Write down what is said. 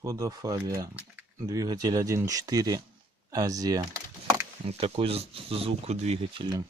Шкода Фабия, двигатель 1.4 Азия. Вот такой звук у двигателя.